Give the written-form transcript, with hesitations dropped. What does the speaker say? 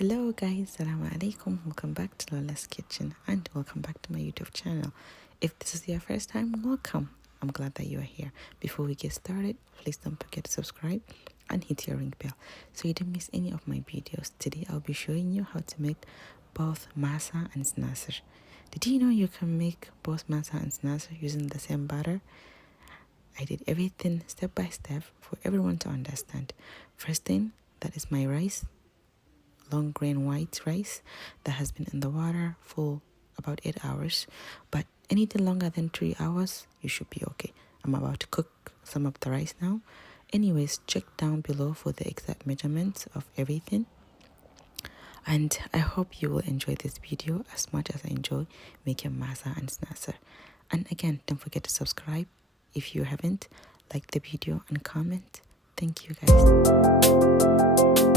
Hello guys, Assalamu alaikum. Welcome back to Lola's Kitchen and welcome back to my YouTube channel. If this is your first time, welcome. I'm glad that you are here. Before we get started, please don't forget to subscribe and hit your ring bell so you don't miss any of my videos. Today I'll be showing you how to make both Masa and Sinasir. Did you know you can make both Masa and Sinasir using the same batter? I did everything step by step for everyone to understand. First thing, that is my rice. Long grain white rice that has been in the water for about 8 hours, but anything longer than 3 hours you should be okay. I'm about to cook some of the rice now. Anyways, check down below for the exact measurements of everything, and I hope you will enjoy this video as much as I enjoy making Masa and Sinasir. And again, don't forget to subscribe if you haven't, like the video and comment. Thank you guys.